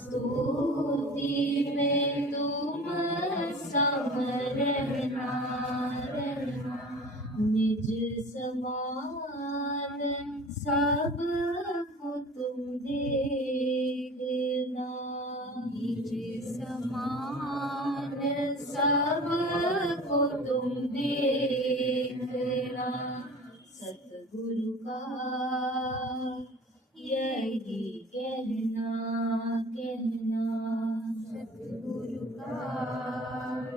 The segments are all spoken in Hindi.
स्तुति में तुम सम रहना रहना, निज समान सबको तुम देखना, निज समान सबको तुम देखना। सतगुरु का यही कहना कहना, सतगुरु का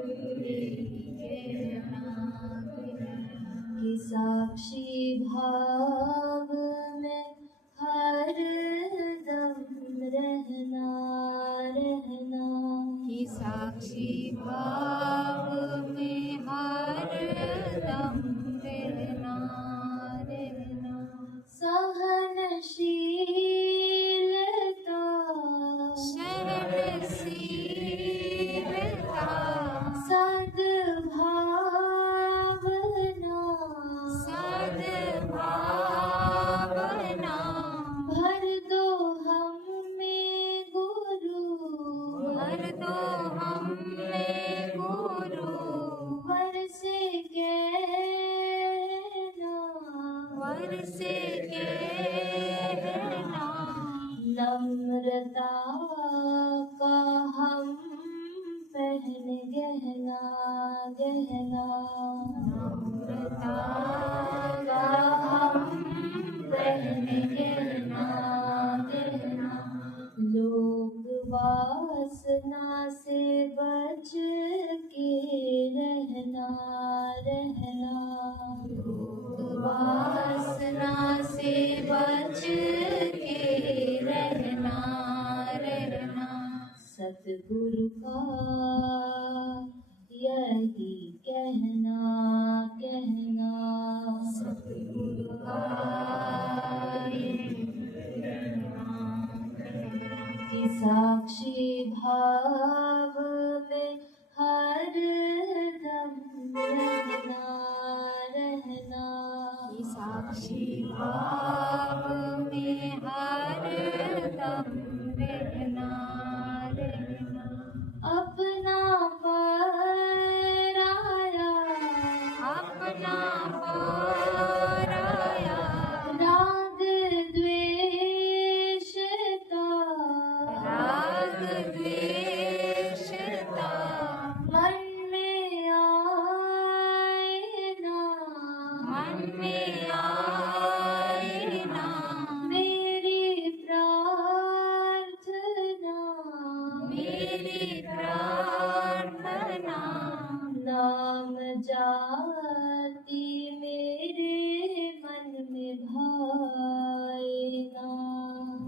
यही कहना कि साक्षी भाव में हर दम रहना रहना, कि साक्षी भाव में हर दम रहना रहना। सहनशीलता सहनशीलता, सद्भावना सद्भावना, भर दो हम में गुरु, भर दो हम में गुरु, बरसे कहना बरसे कहना। नम्रता का हम पहन गहना गहना, नम्रता का हम पहन गहना गहना। लोक वासना से बच के रहना रहना, लोक वासना से बच के रहना रहना। सतगुरु का यही कहना कहना, सतगुरु का यही कहना कि साक्षी भाव में हर दम रहना रहना, कि साक्षी भाव में हर दम रहना रहना। अपना पराया अपना पराया, राग द्वेषता राग द्वेषता, मन में आए ना मन में आए ना। मेरी प्रार्थना नाम जाति मेरे मन में भाए ना,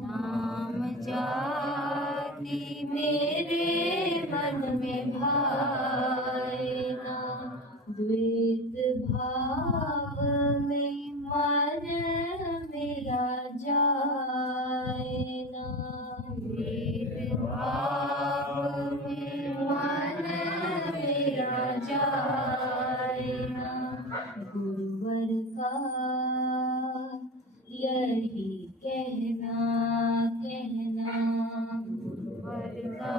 नाम जाति मेरे मन में भाए ना। द्वैत भाव में मन मेरा जाए ना, द्वैत भाव में मन मेरा जाए ना। गुरुवर का यही कहना कहना, गुरुवर का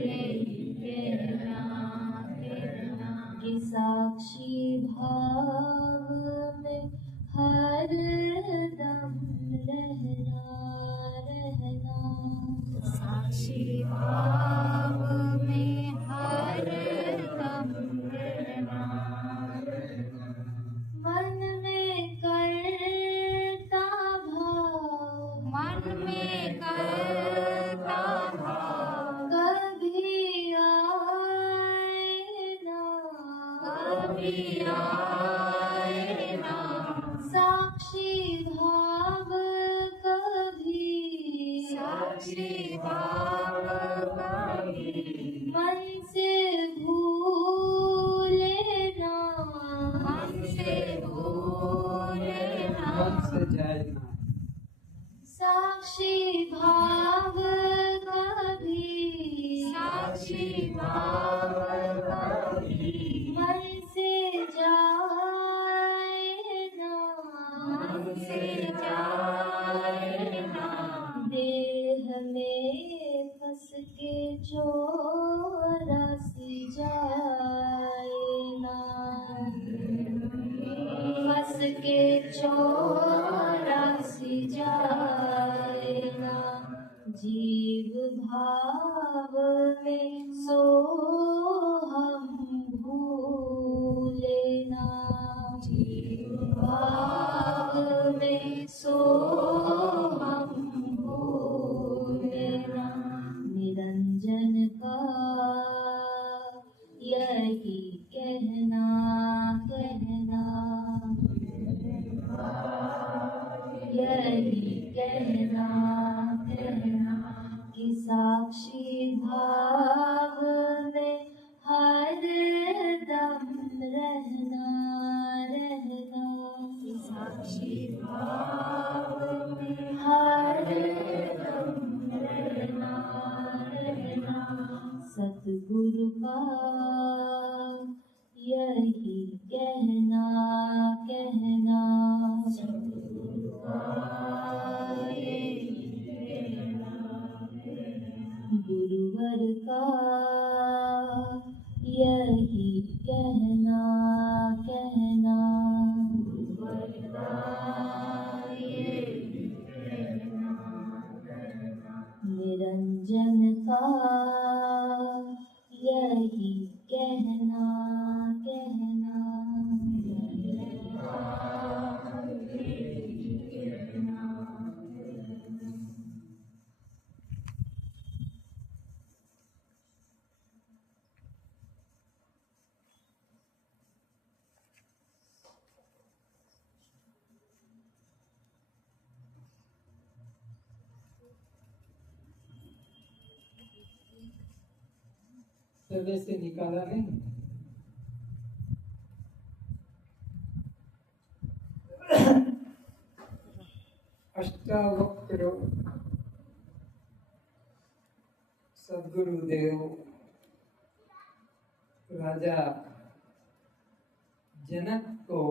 यही कहना कहना, कि साक्षी भाव में हर दम रहना रहना, साक्षी भाव में हर दम रहना। मन में करता भाव मन में करता भाव, कभी आए ना कभी आए ना। साक्षी भाव कभी साक्षी भाव कभी, मन से भूले ना मन से भूले ना, मन से जाए ना। साक्षी भाव कभी साक्षी भाव कभी, मन से जाए ना मन से जाए ना। देह में चौरासी जाए ना। जीव भाव में सो हम भूले ना। जीव भाव में सो हम भूले ना। निरंजन का यही कहना यही कहना कि साक्षी भाव में हर दम रहना कि साक्षी भाव में हर दम रहना सतगुरु का यही कहना सतगुरु का यही गुरुवर का यही कहना गुरुवर का यही निरंजन का यही कहना हृदय से निकाला नहीं। अष्टावक्र सद्गुरुदेव राजा जनक को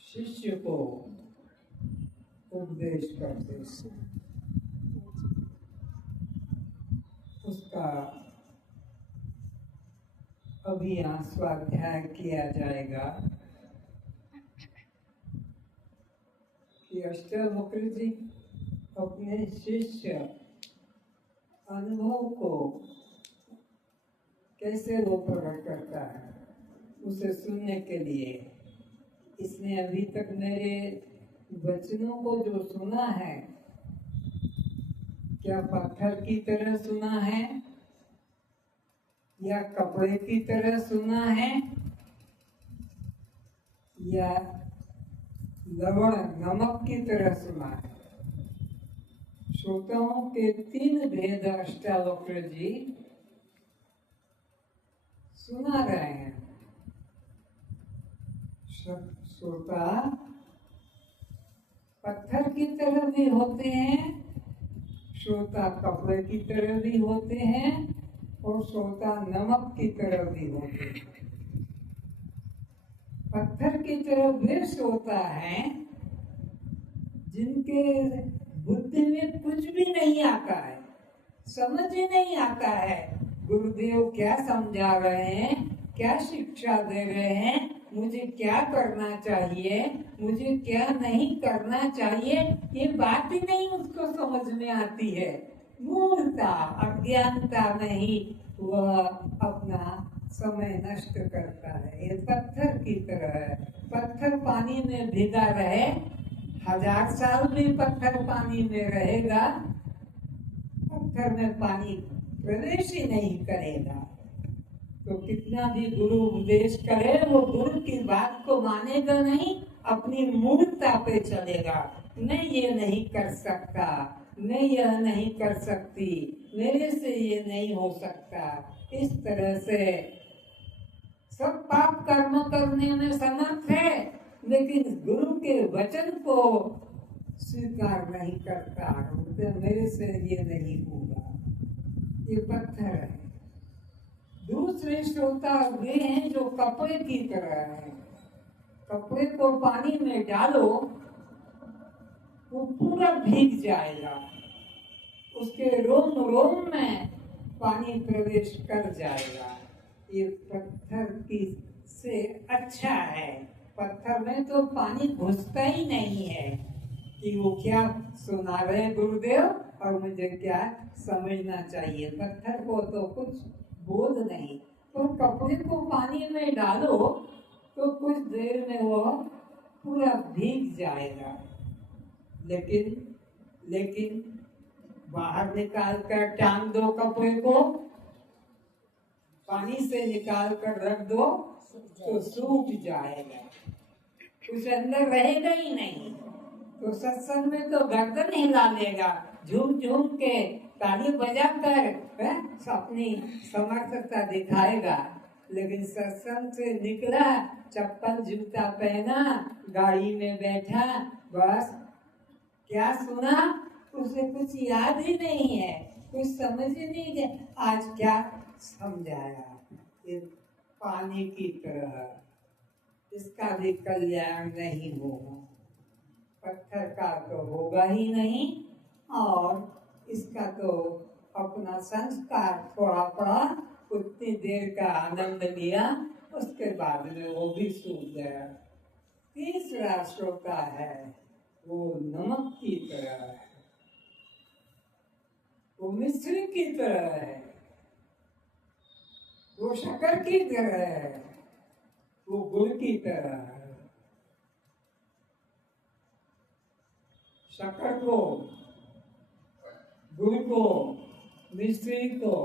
शिष्य को उपदेश करते हैं। उसका अभी यहाँ स्वाध्याय किया जाएगा कि अष्टावक्र जी अपने शिष्य अनुभव को कैसे वो प्रकट करता है उसे सुनने के लिए इसने अभी तक मेरे वचनों को जो सुना है क्या पत्थर की तरह सुना है या कपड़े की तरह सुना है या लवण नमक की तरह सुना है। श्रोताओं के 3 भेद अष्टावक्र जी सुना रहे हैं। श्रोता पत्थर की तरह भी होते हैं, श्रोता कपड़े की तरह भी होते हैं और श्रोता नमक की तरह भी होते हैं। पत्थर की तरह वे श्रोता हैं जिनके बुद्धि में कुछ भी नहीं आता है, समझ ही नहीं आता है गुरुदेव क्या समझा रहे हैं, क्या शिक्षा दे रहे हैं, मुझे क्या करना चाहिए, मुझे क्या नहीं करना चाहिए, ये बात ही नहीं उसको समझ में आती है। मूर्खता अज्ञानता में ही वह अपना समय नष्ट करता है। ये पत्थर की तरह है। पत्थर पानी में भीगा रहे 1000 साल भी पत्थर पानी में रहेगा, पत्थर में पानी प्रवेश ही नहीं करेगा। तो कितना भी गुरु उपदेश करे वो गुरु की बात को मानेगा नहीं, अपनी मूर्खता पे चलेगा। मैं ये नहीं कर सकता, मैं यह नहीं कर सकती, मेरे से ये नहीं हो सकता। इस तरह से सब पाप कर्म करने में समर्थ है लेकिन गुरु के वचन को स्वीकार नहीं करता। मेरे से ये नहीं होगा, ये पत्थर है। दूसरे श्रोता वे हैं जो कपड़े की तरह हैं। कपड़े को पानी में डालो वो पूरा भीग जाएगा, उसके रोम रोम में पानी प्रवेश कर जाएगा। ये पत्थर की से अच्छा है, पत्थर में तो पानी घुसता ही नहीं है कि वो क्या सुना रहे हैं गुरुदेव और मुझे क्या समझना चाहिए। पत्थर को तो कुछ बोध नहीं। तो कपड़े को पानी में डालो तो कुछ देर में वो पूरा भीग जाएगा, लेकिन बाहर निकाल कर टांग दो, कपड़े को पानी से निकाल कर रख दो तो सूख जाएगा, कुछ अंदर रहेगा ही नहीं। तो सत्संग में तो गर्दन हिला लेगा, झूम झूम के ताली बजाकर अपनी समर्थता दिखाएगा, लेकिन सत्संग से निकला, चप्पल जूता पहना, गाड़ी में बैठा, बस क्या सुना उसे कुछ याद ही नहीं है, कुछ समझ ही नहीं है। आज क्या समझाया, ये पानी की तरह इसका भी कल्याण नहीं होगा, पत्थर का तो होगा ही नहीं, और इसका तो अपना संस्कार थोड़ा पड़ा, उतनी देर का आनंद लिया, उसके बाद में वो भी सूख गया। तीसरा श्रोता है वो नमक की तरह है, वो मिश्री की तरह है, वो शक्कर की तरह है, वो गुड़ की तरह है। शक्कर को, गुड़ को, मिश्री को,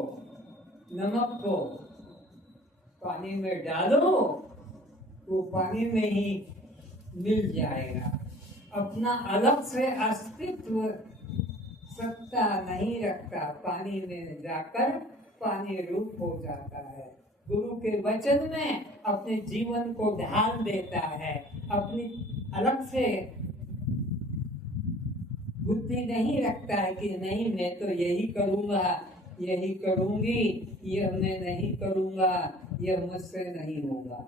नमक को पानी में डालो वो पानी में ही मिल जाएगा, अपना अलग से अस्तित्व सत्ता नहीं रखता, पानी में जाकर पानी रूप हो जाता है। गुरु के वचन में अपने जीवन को ढाल देता है, अपनी अलग से बुद्धि नहीं रखता है कि नहीं मैं तो यही करूँगा, यही करूँगी, यह मैं नहीं करूँगा, यह मुझसे नहीं होगा।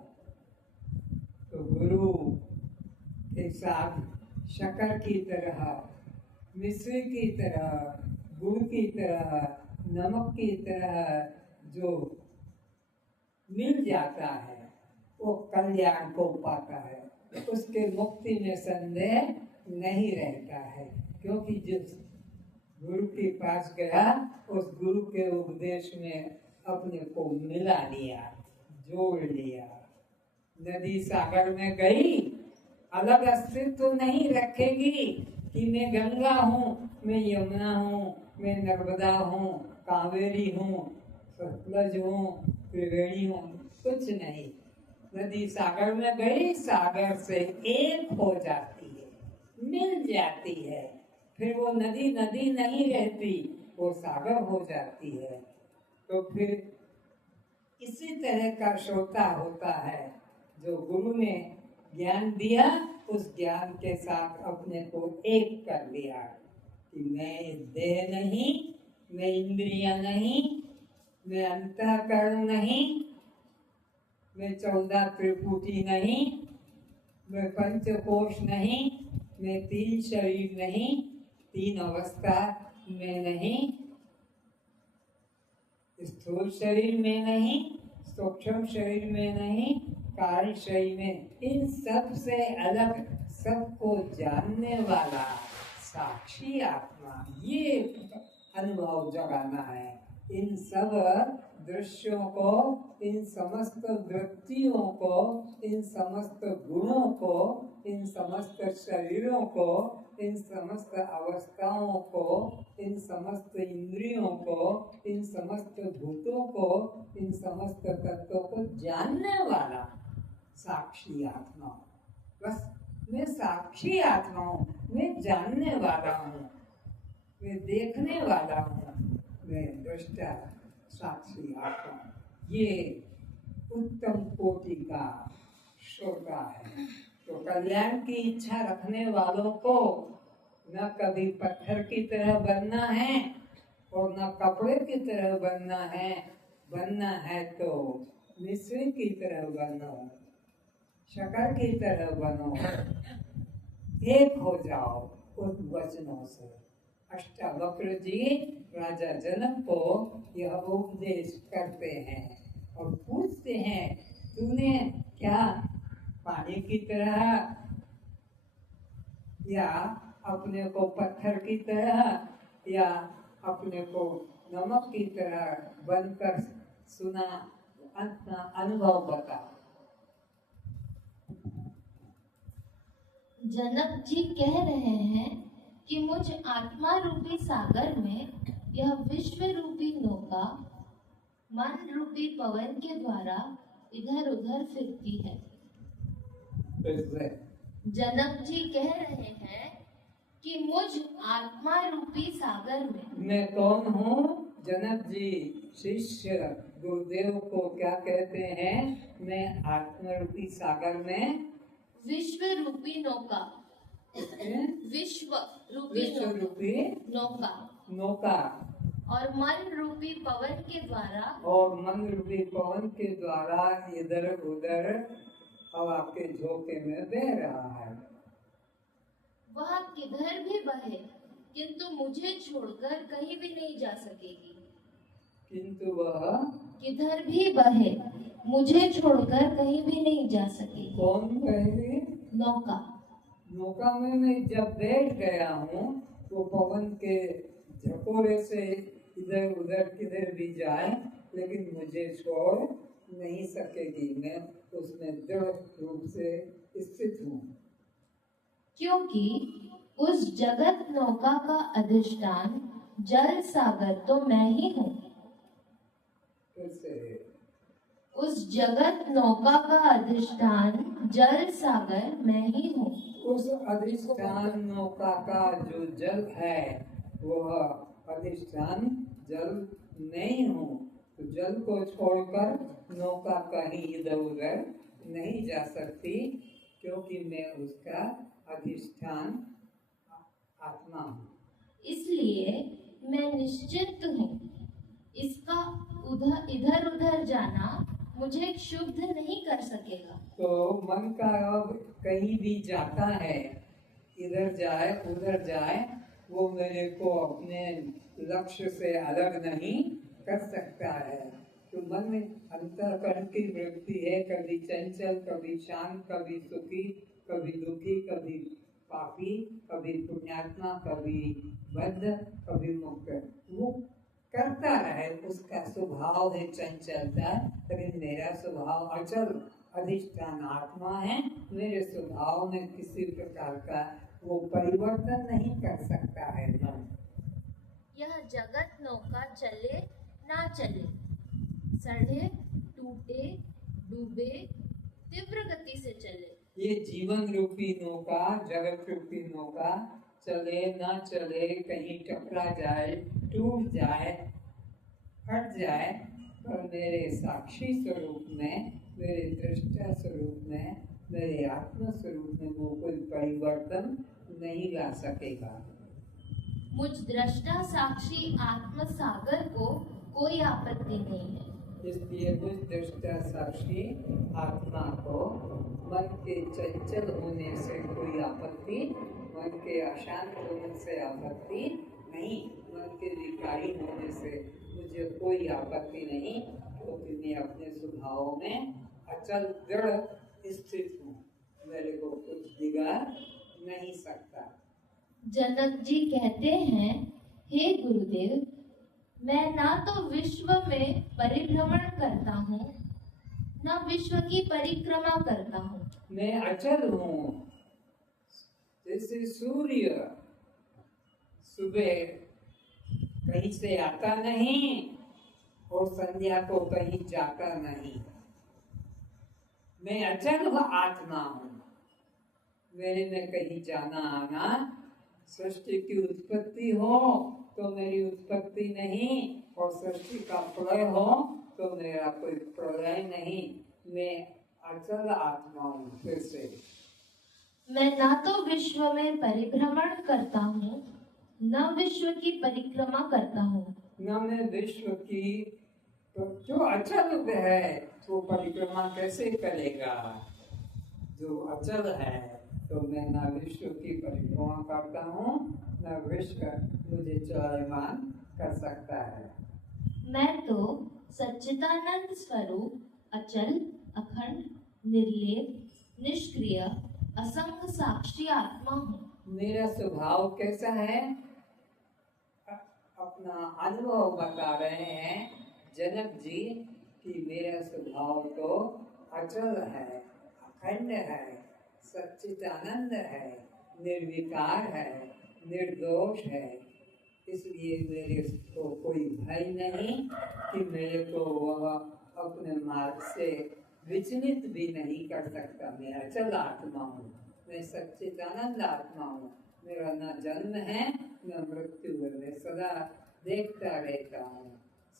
तो गुरु के साथ शक्कर की तरह, मिश्री की तरह, गुड़ की तरह, नमक की तरह जो मिल जाता है वो कल्याण को पाता है, उसके मुक्ति में संदेह नहीं रहता है, क्योंकि जिस गुरु के पास गया उस गुरु के उपदेश में अपने को मिला लिया, जोड़ लिया। नदी सागर में गई, अलग अस्तित्व नहीं रखेगी कि मैं गंगा हूँ, मैं यमुना हूँ, मैं नर्मदा हूँ, कावेरी हूँ, सतलज हूँ, त्रिवेणी हूँ, कुछ नहीं। नदी सागर में गई, सागर से एक हो जाती है, मिल जाती है, फिर वो नदी नदी नहीं रहती, वो सागर हो जाती है। तो फिर इसी तरह का श्रोता होता है जो गुरु ने ज्ञान दिया, उस ज्ञान के साथ अपने को एक कर लिया कि मैं देह नहीं, मैं इंद्रियां नहीं, मैं अंतःकरण नहीं, मैं 14 त्रिपुटी नहीं, मैं पंचकोश नहीं, मैं 3 शरीर नहीं, 3 अवस्था में नहीं, स्थूल शरीर में नहीं, सूक्ष्म शरीर में नहीं, कारण शरीर में, इन सब से अलग, सबको जानने वाला साक्षी आत्मा, ये अनुभव जगाना है। इन सब दृश्यों को, इन समस्त वृत्तियों को, इन समस्त गुणों को, इन समस्त शरीरों को, इन समस्त अवस्थाओं को, इन समस्त इंद्रियों को, इन समस्त भूतों को, इन समस्त तत्वों को जानने वाला साक्षी आत्मा। बस मैं साक्षी आत्मा हूँ, मैं जानने वाला हूँ, मैं देखने वाला हूँ, मैं दृष्टा साक्षी आत्मा। ये उत्तम कोटि का श्रोता है। तो कल्याण की इच्छा रखने वालों को न कभी पत्थर की तरह बनना है और न कपड़े की तरह बनना है। बनना है तो मिश्री की तरह बनो, शक्कर की तरह बनो, एक हो जाओ उन वचनों से। अष्टावक्र जी राजा जनक को यह उपदेश करते हैं और पूछते हैं, तूने क्या पानी की तरह या अपने को पत्थर की तरह या अपने को नमक की तरह बनकर सुना, अपना अनुभव बता। जनक जी कह रहे हैं कि मुझ आत्मा रूपी सागर में यह विश्व रूपी नौका मन रूपी पवन के द्वारा इधर उधर फिरती है। जनक जी कह रहे हैं कि मुझ आत्मा रूपी सागर में मैं कौन हूँ? जनक जी शिष्य गुरुदेव को क्या कहते हैं? मैं आत्मा रूपी सागर में विश्व रूपी नौका, विश्व रूपी नौका और मन रूपी पवन के द्वारा इधर उधर हवा के झोंके में बह रहा है। वह किधर भी बहे किंतु मुझे छोड़कर कहीं भी नहीं जा सकेगी। किंतु वह किधर भी बहे मुझे छोड़कर कहीं भी नहीं जा सकेगी। कौन बहेगी? नौका में मैं जब बैठ गया हूँ तो पवन के झकोरे से इधर उधर किधर भी जाए लेकिन मुझे छोड़ नहीं सकेगी। मैं उसमें दृढ़ रूप से स्थित हूँ, क्योंकि उस जगत नौका का अधिष्ठान जल सागर तो मैं ही हूँ। उस जगत नौका का अधिष्ठान जल सागर मैं ही हूँ। उस अधिष्ठान नौका का जो जल है वह अधिष्ठान जल नहीं हूँ। तो जल को छोड़कर नौका कहीं इधर उधर नहीं जा सकती, क्योंकि मैं उसका अधिष्ठान आत्मा हूँ। इसलिए मैं निश्चित हूँ। इसका इधर उधर जाना मुझे क्षुब्ध नहीं कर सकेगा। तो मन का अब कहीं भी जाता है, इधर जाए उधर जाए, वो मेरे को अपने लक्ष्य से अलग नहीं कर सकता है। तो मन में अंतःकरण की वृत्ति है, कभी चंचल, कभी शांत, कभी सुखी, कभी दुखी, कभी पापी, कभी पुण्यात्मा, कभी बद्ध, कभी मुक्त। वो करता रहे, उसका स्वभाव है चंचलता, लेकिन मेरा स्वभाव अचल अधिष्ठान आत्मा है। मेरे स्वभाव में किसी प्रकार का वो परिवर्तन नहीं कर सकता है मन। यह जगत नौका चले ना चले, सड़े टूटे डूबे तीव्र गति से चले। ये जीवन रूपी नौका, जगत रूपी नौका चले ना चले, कहीं टकरा जाए, टूट जाए, हट जाए, पर मेरे साक्षी स्वरूप में, मेरे दृष्टा स्वरूप में, मेरे आत्म स्वरूप में वो कोई परिवर्तन नहीं ला सकेगा। मुझ दृष्टा साक्षी आत्म सागर को कोई आपत्ति नहीं है। इसलिए मुझ दृष्टा साक्षी आत्मा को मन के चंचल होने से कोई आपत्ति, मन के अशांत होने से आपत्ति नहीं, मन के विकारी होने से मुझे कोई आपत्ति नहीं, क्योंकि मैं अपने स्वभाव में अचल दृढ़ स्थित हूँ। मेरे को कुछ बिगाड़ नहीं सकता। जनक जी कहते हैं, हे गुरुदेव, मैं ना तो विश्व में परिभ्रमण करता हूँ, न विश्व की परिक्रमा करता हूँ। मैं अचल हूँ, जैसे सूर्य सुबह कहीं से आता नहीं और संध्या को कहीं जाता नहीं। मैं अचल आत्मा हूँ, मेरे में कहीं जाना आना, सृष्टि की उत्पत्ति हो तो मेरी उत्पत्ति नहीं, और सृष्टि का प्रलय हो तो मेरा कोई प्रलय नहीं। मैं अचल आत्मा हूँ। फिर से मैं ना तो विश्व में परिभ्रमण करता हूँ, न विश्व की परिक्रमा करता हूँ। न मैं विश्व की, तो जो अचल है वो परिक्रमा कैसे करेगा? जो अचल है, तो मैं न विश्व की परिक्रमा करता हूँ, न विश्व मुझे चलायमान कर सकता है। मैं तो सच्चिदानंद स्वरूप, अचल, अखंड, निर्लेप, निष्क्रिय असंग साक्षी आत्मा हूँ। मेरा स्वभाव कैसा है? अपना अनुभव बता रहे हैं जनक जी कि मेरा स्वभाव तो अचल है, अखंड है, सच्चिदानंद है, निर्विकार है, निर्दोष है। इसलिए मेरे को कोई भय नहीं कि मेरे को वह अपने मार्ग से विचलित भी नहीं कर सकता। मैं अचल आत्मा हूँ, मैं सच्चिदानंद आत्मा हूँ। मेरा न जन्म है न मृत्यु है। मैं सदा देखता रहता हूँ,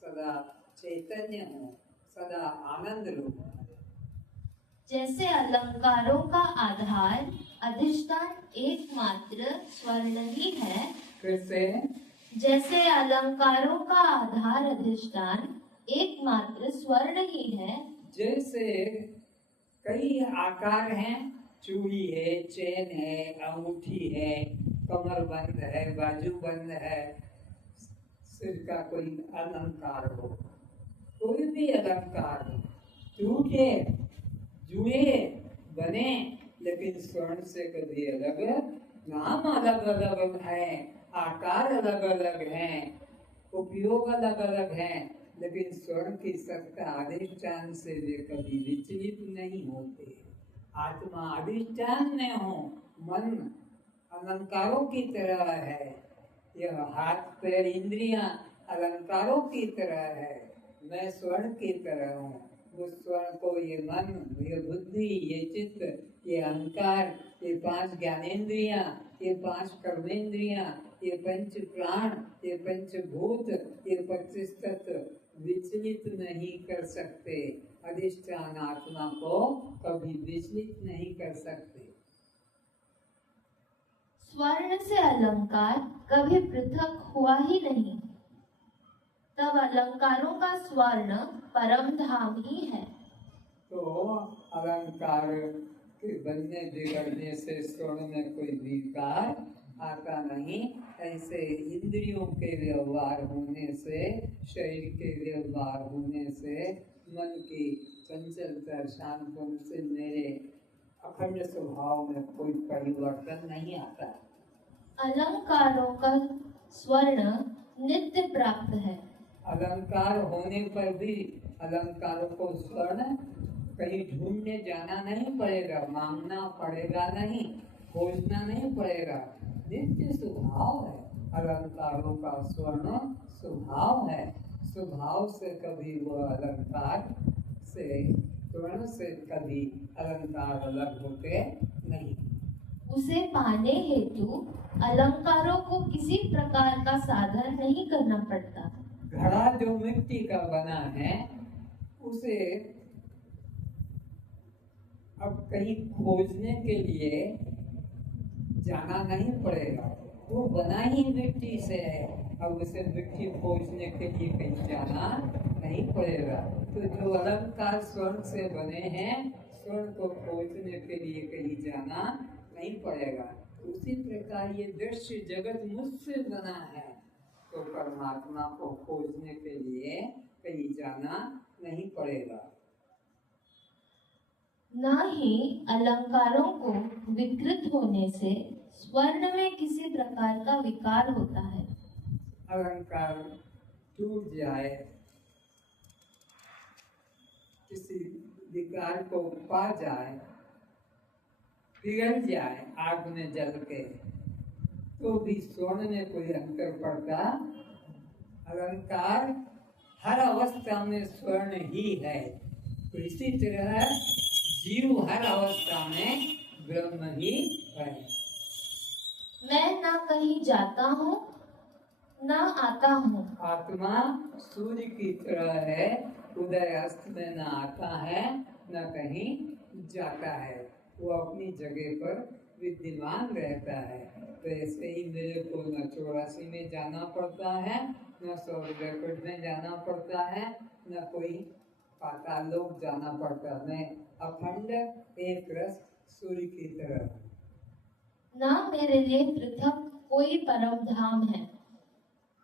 सदा चैतन्य हूँ, सदा आनंद रूप हूँ। जैसे अलंकारों का आधार अधिष्ठान एकमात्र स्वर्ण ही है, कैसे? जैसे अलंकारों का आधार अधिष्ठान एकमात्र स्वर्ण ही है, जैसे कई आकार हैं, चूड़ी है, चेन है, अंगूठी है, कमर बंद है, बाजू बंद है, सिर का कोई अलंकार हो, कोई भी अलंकार हो, टूटे जुड़े बने, लेकिन स्वर्ण से कभी अलग, नाम अलग अलग है, आकार अलग अलग हैं, उपयोग अलग अलग हैं, लेकिन स्वर्ण की सत्ता अधिष्ठान से वे कभी विचलित नहीं होते। आत्मा अधिष्ठान में हो, मन अलंकारों की तरह है, यह हाथ पैर इंद्रियां अलंकारों की तरह है, मैं स्वर्ण की तरह हूँ। उस स्वर्ण को ये मन, ये बुद्धि, ये चित्त, ये अहंकार, ये 5 ज्ञानेंद्रियां, ये 5 कर्मेंद्रियां, ये 5 प्राण, ये 5 भूत, ये 25 तत्व विचलित नहीं कर सकते। अधिष्ठान आत्मा को कभी विचलित नहीं कर सकते। स्वर्ण से अलंकार कभी पृथक हुआ ही नहीं, तब अलंकारों का स्वर्ण परम धाम ही है। तो अलंकार के बनने बिगड़ने से स्वर्ण में कोई विकार आता नहीं। ऐसे इंद्रियों के व्यवहार होने से, शरीर के व्यवहार होने से, मन की चंचलता शांतपन से मेरे अखंड स्वभाव में कोई परिवर्तन नहीं आता। अलंकारों का स्वर्ण नित्य प्राप्त है। अलंकार होने पर भी अलंकारों को स्वर्ण कहीं ढूंढने जाना नहीं पड़ेगा, मांगना पड़ेगा नहीं, खोजना नहीं पड़ेगा। नित्य स्वभाव है अलंकारों का स्वर्ण, स्वभाव है। स्वभाव से कभी वो अलंकार से, स्वर्ण से कभी अलंकार अलग होते नहीं। उसे पाने हेतु अलंकारों को किसी प्रकार का साधन नहीं करना पड़ता। घड़ा जो मिट्टी का बना है, उसे अब कहीं खोजने के लिए जाना नहीं पड़ेगा, वो बना ही मिट्टी से है। अब उसे मिट्टी खोजने के लिए कहीं जाना नहीं पड़ेगा। तो जो अलंकार स्वर्ण से बने हैं, स्वर्ण को खोजने के लिए कहीं जाना नहीं पड़ेगा। उसी प्रकार ये दृश्य जगत मुझसे बना है, तो परमात्मा को खोजने के लिए कहीं जाना नहीं पड़ेगा। न ही अलंकारों को विकृत होने से स्वर्ण में किसी प्रकार का विकार होता है। अलंकार टूट जाए, किसी विकार को पा जाए, पिघल जाए आग में जल के, तो भी स्वर्ण में कोई अंतर पड़ता। अलंकार हर अवस्था में स्वर्ण ही है। तो इसी तरह जीव हर अवस्था में ब्रह्म ही है। मैं न कहीं जाता हूँ न आता हूँ। आत्मा सूर्य की तरह है, उदय अस्त में न आता है न कहीं जाता है, वो अपनी जगह पर विद्यमान रहता है। तो ऐसे ही मेरे को न 84 में जाना पड़ता है, न 100 रेकॉर्ड में जाना पड़ता है, न कोई पाताल लोक जाना पड़ता। मैं अखंड एक रस सूर्य की तरह हूँ। न मेरे लिए पृथक कोई परम धाम है।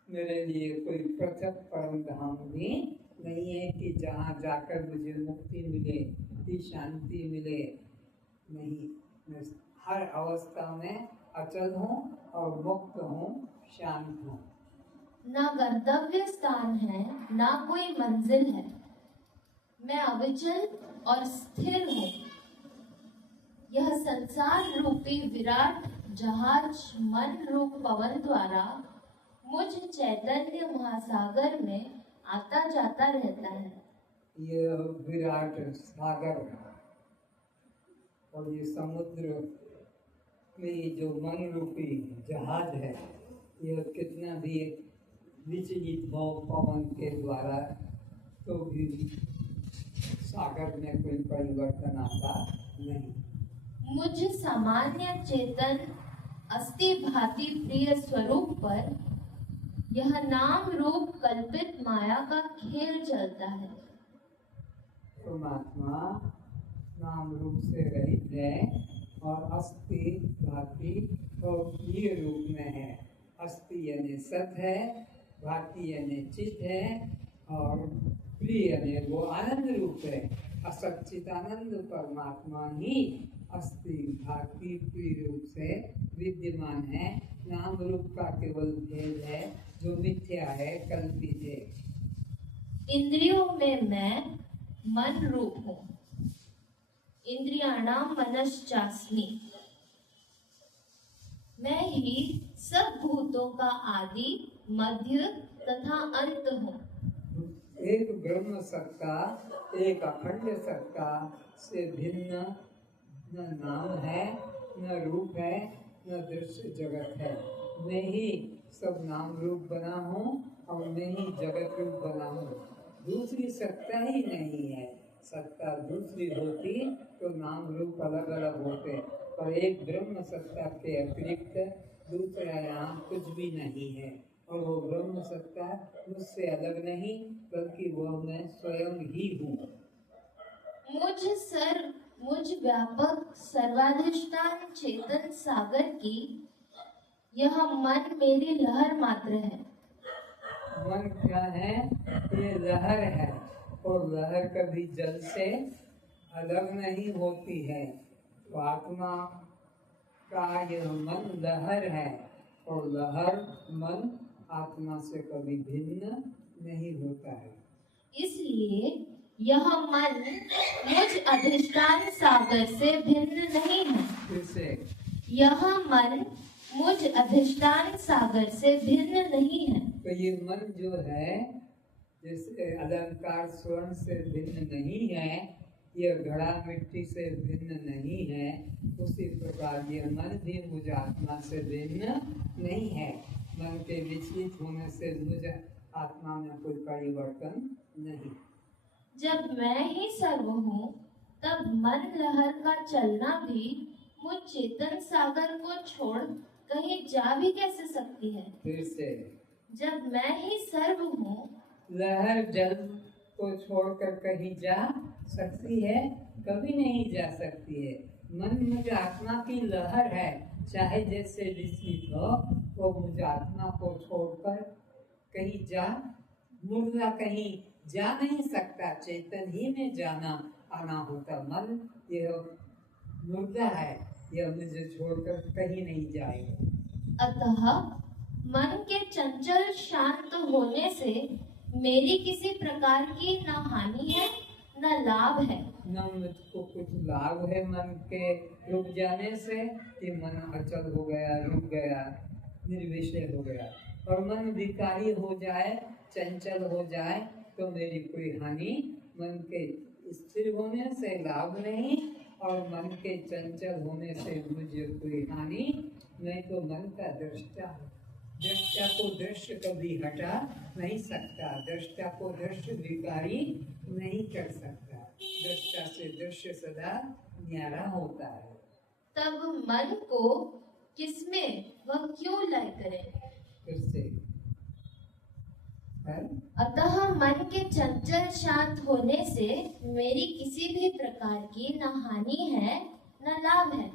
मेरे लिए कोई पृथक परम धाम भी नहीं है कि जहाँ जाकर मुझे मुक्ति मिले, शांति मिले। नहीं, मैं हर अवस्था में अचल हूँ और मुक्त हूँ, शांत हूँ। ना गंतव्य स्थान है, ना कोई मंजिल है। मैं अविचल और स्थिर हूँ। यह संसार रूपी विराट जहाज मन रूप पवन द्वारा मुझ चैतन्य महासागर में आता जाता रहता है। ये विराट सागर और ये समुद्र में जो मन रूपी जहाज है, यह कितना भी विचलित हो पवन के द्वारा तो भी सागर में कोई परिवर्तन आता नहीं। मुझ सामान्य चेतन अस्थि भांति प्रिय स्वरूप पर यह नाम रूप कल्पित माया का खेल चलता है। परमात्मा नाम रूप से रहित है और अस्थि भांति और प्रिय रूप में है। अस्थि यानी सत है, भांति यानी चित है और प्रिय यानी वो आनंद रूप है। असच्चिदानंद परमात्मा ही अस्थि भांति प्रिय रूप से विद्यमान है। नाम रूप का केवल भेद है जो मिथ्या है, कल्पित है। इंद्रियों में मैं मन रूप हूँ। इंद्रियाणाम मनश्चास्मि। मैं ही सब भूतों का आदि, मध्य तथा अंत हूँ। एक ब्रह्म सत्ता, एक अखंड सत्ता से भिन्न न नाम है, न रूप है, न दृश्य जगत है। मैं ही सब नाम रूप बना हूँ और मैं ही जगत रूप बना हूँ। दूसरी सत्ता ही नहीं है। सत्ता दूसरी होती तो नाम रूप अलग अलग होते, पर एक ब्रह्म सत्ता के अतिरिक्त दूसरा यहाँ कुछ भी नहीं है। और वो ब्रह्म सत्ता मुझसे अलग नहीं, बल्कि वो मैं स्वयं ही हूँ। मुझ व्यापक सर्वाधिष्ठान चेतन सागर की यह मन मेरी लहर मात्र है। मन क्या है? ये लहर है और लहर कभी जल से अलग नहीं होती है। तो आत्मा का यह मन लहर है और लहर मन आत्मा से कभी भिन्न नहीं होता है। इसलिए यह मन मुझ अधिष्ठान सागर से भिन्न नहीं है। फिर यह मन मुझ अधिष्ठान सागर से भिन्न नहीं है। तो ये मन जो है जैसे अलंकार स्वर्ण से भिन्न नहीं है, यह घड़ा मिट्टी से भिन्न नहीं है, उसी प्रकार ये मन भी मुझ आत्मा से भिन्न नहीं है। मन के विचलित होने से मुझ आत्मा में कोई परिवर्तन नहीं। जब मैं ही सर्व हूँ, तब मन लहर का चलना भी मुझ चेतन सागर को छोड़ कहीं जा भी कैसे सकती है? फिर से जब मैं ही सर्व हूँ, लहर जल को छोड़कर कहीं जा सकती है? कभी नहीं जा सकती है। मन मुझ आत्मा की लहर है, चाहे जैसे विचलित हो, वो मुझ आत्मा को छोड़कर कहीं जा मुर्दा कहीं जा नहीं सकता। चेतन ही में जाना आना होता। मन यह मुर्दा है, यह मुझे छोड़कर कहीं नहीं जाएगा। अतः मन के चंचल शांत होने से मेरी किसी प्रकार की न हानि है न लाभ है। न मुझको कुछ लाभ है मन के रुक जाने से कि मन अचल हो गया, रुक गया, निर्विषय हो गया। और मन विकारी हो जाए, चंचल हो जाए तो मेरी कोई हानि मन के स्थिर होने से लाभ नहीं और मन के चंचल होने से मुझे कोई हानि नहीं। तो मन का दृष्टा है, दृष्टा को दृश्य कभी हटा नहीं सकता, दृष्टा को दृश्य विकारी नहीं कर सकता। दृष्टा से दृश्य सदा न्यारा होता है। तब मन को किसमें वह क्यों लय करे? फिर से अतः मन के चंचल शांत होने से मेरी किसी भी प्रकार की न हानि है न लाभ है।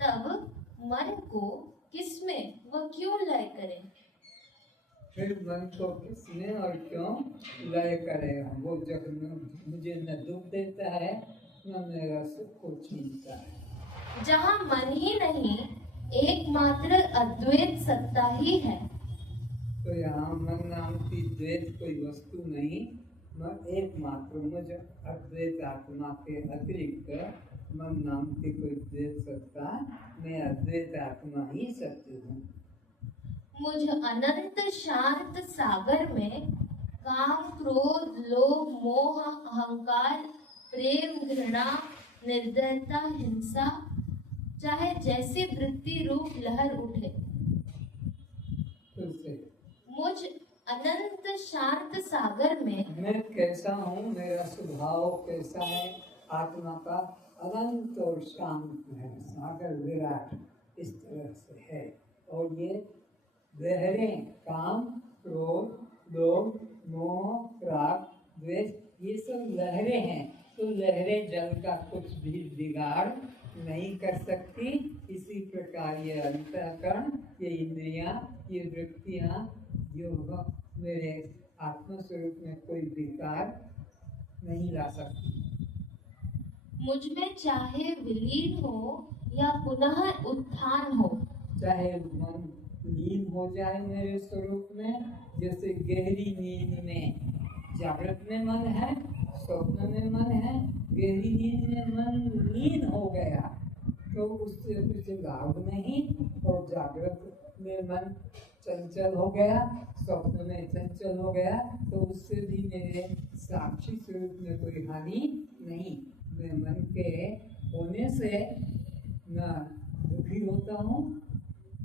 तब मन को किसमें वह क्यों लय करे? फिर मन को किसमें और क्यों लय करे? वो जब मुझे न दुख देता है न मेरा सुख को छीनता है। जहाँ मन ही नहीं, एकमात्र अद्वैत सत्ता ही है। तो यहाँ मन नाम की द्वैत कोई वस्तु नहीं, मैं एकमात्र मुझ अद्वैत आत्मा के अतिरिक्त मन नाम की कोई द्वैत सत्ता, मैं अद्वैत आत्मा ही सत्य हूँ। मुझ अनंत शांत सागर में काम, क्रोध, लोभ, मोह, अहंकार, प्रेम, घृणा, निर्दयता, हिंसा, चाहे जैसी वृत्ति रूप लहर उठे, फिर से मुझ अनंत शांत सागर में मैं कैसा हूँ, मेरा स्वभाव कैसा है, आत्मा का अनंत और शांत है, सागर विराट इस तरह से है। और ये लहरें काम, क्रोध, लोभ, मोह, राग, द्वेष, ये सब लहरें हैं। तो लहरें जल का कुछ भी बिगाड़ नहीं कर सकती। इसी प्रकार ये अंतःकरण, ये इंद्रियां, ये वृत्तियां जो मेरे आत्म स्वरूप में कोई विकार नहीं ला सकती। मुझ में चाहे विलीन हो या पुनः उत्थान हो, चाहे मन लीन हो जाए मेरे स्वरूप में, जैसे गहरी नींद में, जागृत में मन है, स्वप्न में मन है, गहरी नींद में मन लीन हो गया तो उससे कुछ लाभ नहीं। और जागृत में मन चंचल हो गया, स्वप्न में चंचल हो गया तो उससे भी मेरे साक्षी स्वरूप में कोई हानि नहीं। मैं मन के होने से न दुखी होता हूँ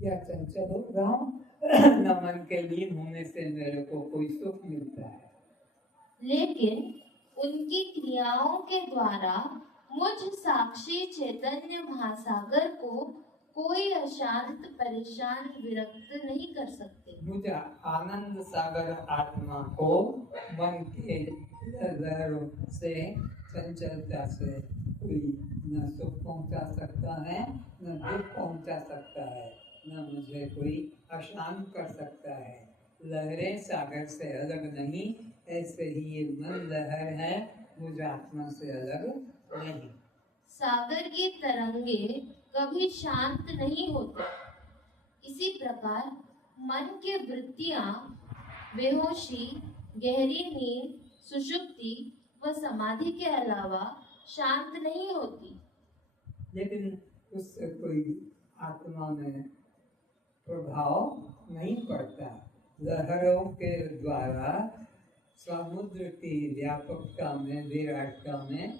या चंचल हो रहा हूँ, न मन के लीन होने से मेरे को कोई सुख मिलता है। लेकिन उनकी क्रियाओं के द्वारा मुझ साक्षी चैतन्य महासागर को कोई अशांत, परेशान, विरक्त नहीं कर सकते। मुझे आनंद सागर आत्मा को मन के लहरों से, चंचलता से कोई न सुख पहुंचा सकता है, न दुख पहुंचा सकता है, न मुझे कोई अशांत कर सकता है। लहरें सागर से अलग नहीं, ऐसे ही ये मन लहर है, मुझ आत्मा से अलग नहीं। सागर की तरंगे कभी शांत नहीं होते। इसी प्रकार मन की वृत्तियां बेहोशी, गहरी नींद, सुषुप्ति व समाधि के अलावा शांत नहीं होती। लेकिन उससे कोई आत्मा में प्रभाव नहीं पड़ता। लहरों के द्वारा समुद्र की व्यापकता में, विराटता में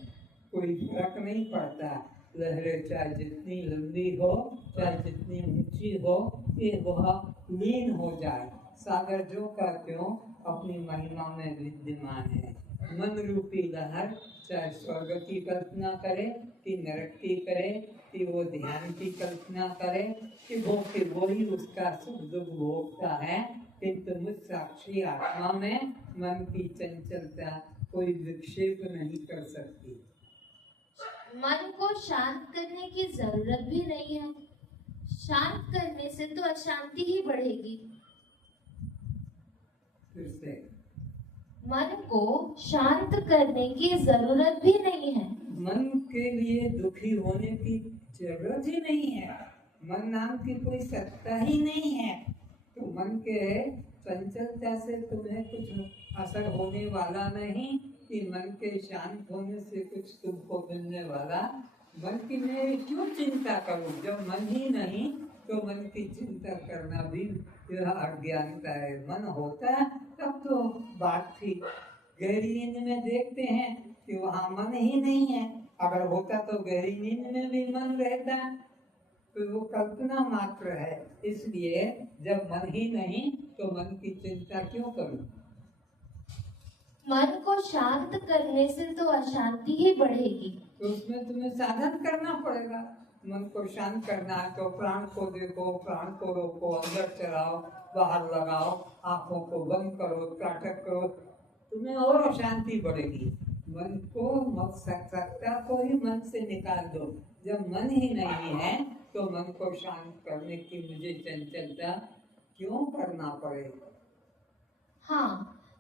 कोई फर्क नहीं पड़ता। लहरें चाहे जितनी लंबी हो, चाहे जितनी ऊंची हो, ये वह लीन हो जाए। सागर जो का त्यों अपनी महिमा में विद्यमान है। मन रूपी लहर चाहे स्वर्ग की कल्पना करे कि नरक की करे, कि वो ध्यान की कल्पना करे, कि वो ही उसका सुख दुख भोगता है, किंतु मुझ साक्षी आत्मा में मन की चंचलता कोई विक्षेप नहीं कर सकती। मन को शांत करने की जरूरत भी नहीं है। शांत करने से तो अशांति ही बढ़ेगी। फिर से मन को शांत करने की जरूरत भी नहीं है। मन के लिए दुखी होने की जरूरत ही नहीं है। मन नाम की कोई सत्ता ही नहीं है। तो मन के चंचलता से तुम्हें कुछ असर होने वाला नहीं, कि मन के शांत होने से कुछ तुमको मिलने वाला। मन की मैं क्यों चिंता करूं? जब मन ही नहीं तो मन की चिंता करना भी यह अज्ञानता है। मन होता तब तो बात थी। गहरी नींद में देखते हैं कि वहाँ मन ही नहीं है। अगर होता तो गहरी नींद में भी मन रहता, तो वो कल्पना मात्र है। इसलिए जब मन ही नहीं तो मन की चिंता क्यों करूं? मन को शांत करने से तो अशांति ही बढ़ेगी। तो उसमें तुम्हें साधन करना पड़ेगा। मन को शांत करना है तो प्राण को देखो, प्राण को रोको, अंदर चलाओ, बाहर लगाओ, आंखों को बंद करो, त्राटक करो, तुम्हें और अशांति बढ़ेगी। मन को, सत्ता को ही मन से निकाल दो। जब मन ही नहीं है तो मन को शांत करने की मुझे चंचलता क्यों करना पड़ेगा? हाँ,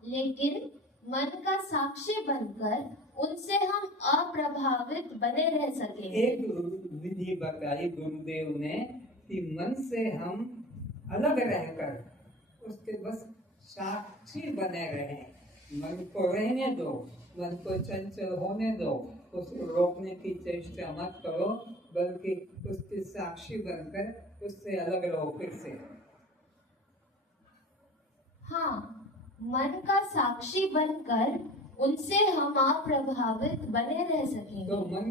लेकिन मन का साक्षी बनकर उनसे हम अप्रभावित बने रह सकेंगे। एक विधि बताई गुरुदेव ने कि मन से हम अलग रहकर उसके बस साक्षी बने रहें। मन को रहने दो, मन को चंचल होने दो, उसको रोकने की चेष्टा मत करो, बल्कि उसके साक्षी बनकर उससे अलग रहो फिर से। हाँ, मन का साक्षी बनकर उनसे हम अप्रभावित बने रह सकेंगे। तो मन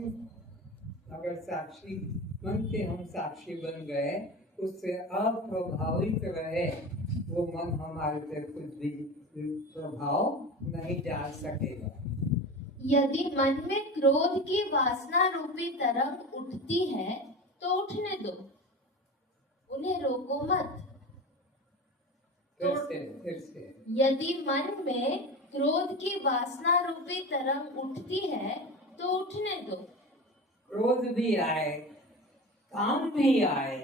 अगर साक्षी मन के हम साक्षी बन गए, उससे अप्रभावित रहे, वो मन हमारे पे कुछ भी प्रभाव नहीं डाल सकेगा। यदि मन में क्रोध की वासना रूपी तरंग उठती है तो उठने दो, उन्हें रोको मत। फिर से यदि मन में क्रोध की वासना रूपी तरंग उठती है तो उठने दो। क्रोध भी आए, काम भी आए,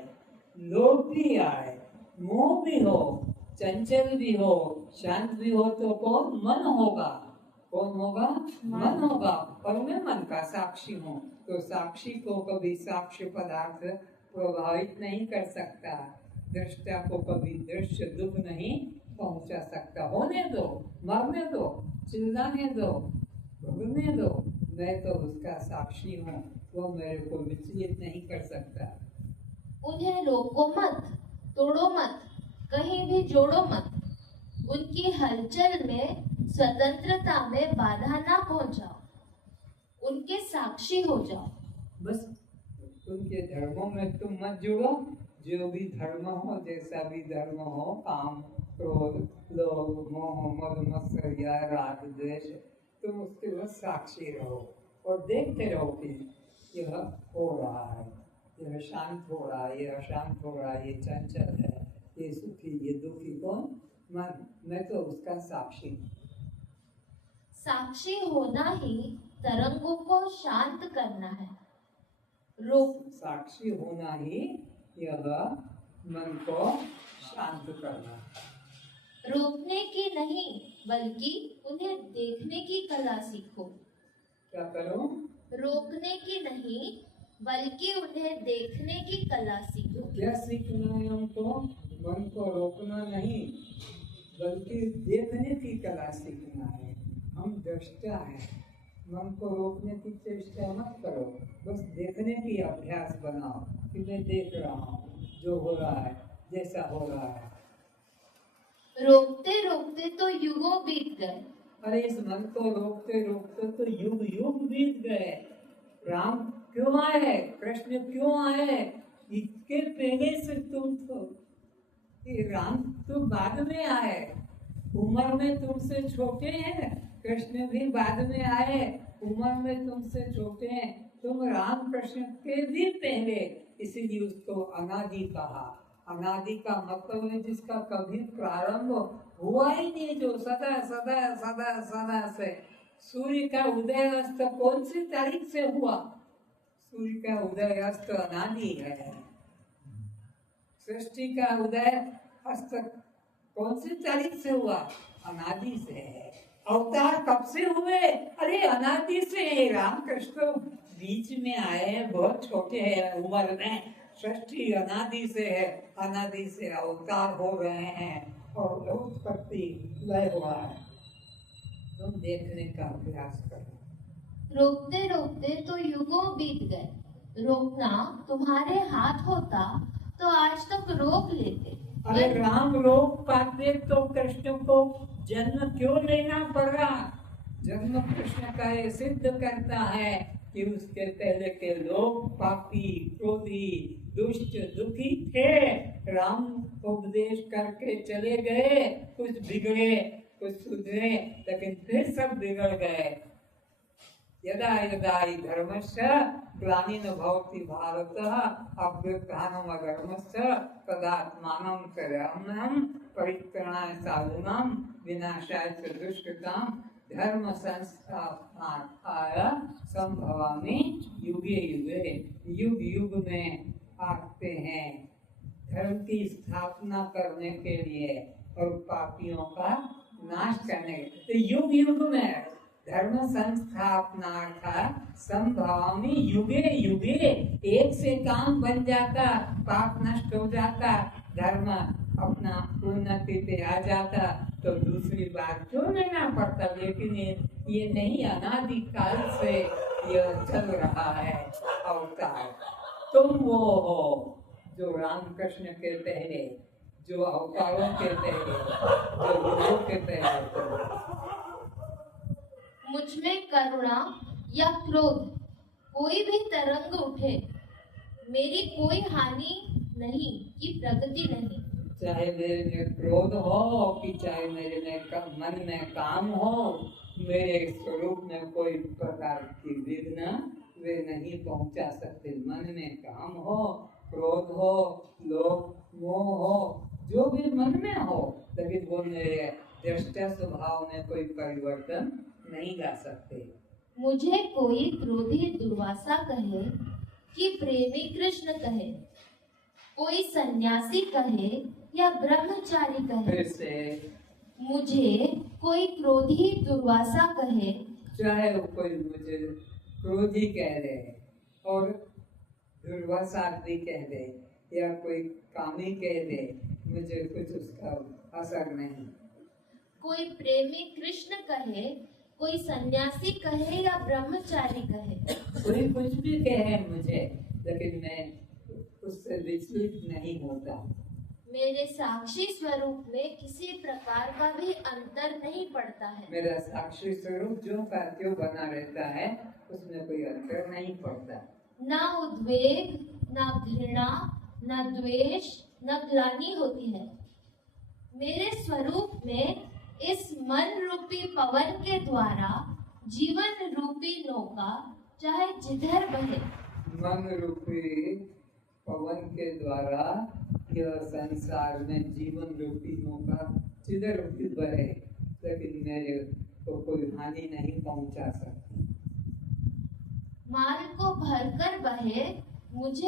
लोभ भी आए, मोह भी हो, चंचल भी हो, शांत भी हो, तो कौन? मन होगा। कौन होगा? मन होगा। और मैं मन का साक्षी हूँ, तो साक्षी को कभी साक्ष्य पदार्थ प्रभावित नहीं कर सकता। दृष्टा को कभी दृश्य दुख नहीं पहुंचा सकता। होने दो, मरने दो, चिल्लाने दो, भगने दो, मैं तो उसका साक्षी हूँ, वो मेरे को विचलित नहीं कर सकता। उन्हें रोको मत, तोड़ो मत, कहीं भी जोड़ो मत। उनकी हलचल में स्वतंत्रता में बाधा ना पहुंचाओ, उनके साक्षी हो जाओ। बस उनके धर्मों में तुम मत जुड़ो। जो भी धर्म हो, जैसा भी धर्म हो, काम, क्रोध, लोभ, मोह, मद, मत्सर, राग, द्वेष, तुम उसके बस साक्षी रहो और देखते रहो कि यह हो रहा है, यह शांत हो रहा है, यह अशांत हो रहा है, ये चंचल है, ये सुखी, ये दुखी। कौन? मन। मैं तो उसका साक्षी हूँ। साक्षी होना ही तरंगों को शांत करना है। साक्षी होना ही यह मन को शांत करना है। रोकने की नहीं, बल्कि उन्हें देखने की कला सीखो। क्या करो? रोकने की नहीं, बल्कि उन्हें देखने की कला सीखो। क्या सीखना है हमको? मन को रोकना नहीं, बल्कि देखने की कला सीखना है। हम दृष्टा हैं, मन को रोकने की चेष्टा मत करो, बस देखने की अभ्यास बनाओ कि मैं देख रहा हूँ जो हो रहा है, जैसा हो रहा है। रोकते रोकते तो युगों बीत गए। अरे इस मन को रोकते रोकते तो युग युग बीत गए। राम क्यों आए? कृष्ण क्यों आए? इसके पहले से तुम तो राम तो बाद में आए, उम्र में तुमसे छोटे हैं। कृष्ण भी बाद में आए, उम्र में तुमसे छोटे हैं। तुम राम कृष्ण के भी पहले, इसीलिए उसको अनादि कहा। अनादि का मतलब है जिसका कभी प्रारंभ हुआ ही नहीं, जो सदा सदा सदा सदा से। सूर्य का उदय अस्त कौन सी तारीख से हुआ? सूर्य का उदय अस्त अनादि है। सृष्टि का उदय अस्त कौन सी तारीख से हुआ? अनादि से है। अवतार कब से हुए? अरे अनादि से है। रामकृष्ण बीच में आए, बहुत छोटे हैं उम्र में। सृष्टि अनादि से है, अनादि से अवतार हो रहे हैं और उत्पत्ति लय हुआ है। तुम देखने का अभ्यास करो। रोकते रोकते तो युगों बीत गए। रोकना तुम्हारे हाथ होता तो आज तक रोक लेते। अरे राम रोक पाते तो कृष्ण को जन्म क्यों लेना पड़ा? जन्म कृष्ण का ये सिद्ध करता है कि उसके पहले के लोग पापी, क्रोधी, दुष्ट, दुखी थे। राम उपदेश करके चले गए, कुछ बिगड़े कुछ सुधरे, लेकिन फिर सब बिगड़ गए। यदा यदा हि धर्मस्य ग्लानिर् भवति भारत अभ्युत्थानम् अधर्मस्य तदात्मानं सदात्मानं परित्राणाय साधूनां विनाशाय च दुष्कृतां धर्म संस्थापनार्थाय संभवामि युगे युगे। युग युग में आते हैं धर्म की स्थापना करने के लिए और पापियों का नाश करने के लिए। तो युग युग में धर्म संस्थापनार्थ संभावनी युगे युगे, एक से काम बन जाता, पाप नष्ट हो जाता, धर्म अपना उन्नति पे आ जाता, तो दूसरी बात क्यों लेना पड़ता। लेकिन ये नहीं, अनादि काल से यह चल रहा है अवतार। तुम वो हो जो रामकृष्ण के पहले, जो अवतारों के पहले, जो गुरुओं के पहले। मुझ में करुणा या क्रोध कोई भी तरंग उठे, मेरी कोई हानि नहीं कि प्रगति नहीं। चाहे मेरे में क्रोध हो कि चाहे मेरे में मन में काम हो, मेरे स्वरूप में कोई प्रकार की विघ्न वे नहीं पहुंचा सकते। मन में काम हो, क्रोध हो, लोभ मोह हो, जो भी मन में हो, लेकिन वो मेरे दृष्टा स्वभाव में कोई परिवर्तन नहीं ला सकते। मुझे कोई क्रोधी दुर्वासा कहे कि प्रेमी कृष्ण कहे, कोई सन्यासी कहे या ब्रह्मचारी कहे, फिर से मुझे कोई क्रोधी दुर्वासा कहे, चाहे वो कोई मुझे क्रोधी कह दे और दुर्वासा भी कह दे या कोई कामी कह दे, मुझे कुछ उसका असर नहीं। कोई प्रेमी कृष्ण कहे, कोई सन्यासी कहे या ब्रह्मचारी कहे, कोई कुछ भी कहे मुझे, लेकिन मैं उससे विचलित नहीं होता। मेरे साक्षी स्वरूप में किसी प्रकार का भी अंतर नहीं पड़ता है। मेरा साक्षी स्वरूप जो का त्यों बना रहता है, उसमें कोई अंतर नहीं पड़ता। ना उद्वेग, ना घृणा, ना द्वेष, ना ग्लानि होती है। मेरे स्वरूप में इस मन रूपी पवन के द्वारा जीवन रूपी नौका चाहे जिधर बहे, मन रूपी पवन के द्वारा यह संसार में जीवन रूपी नौका जिधर भी बहे, लेकिन मेरे को कोई हानि नहीं पहुंचा सकती। माल को भरकर बहे, मुझ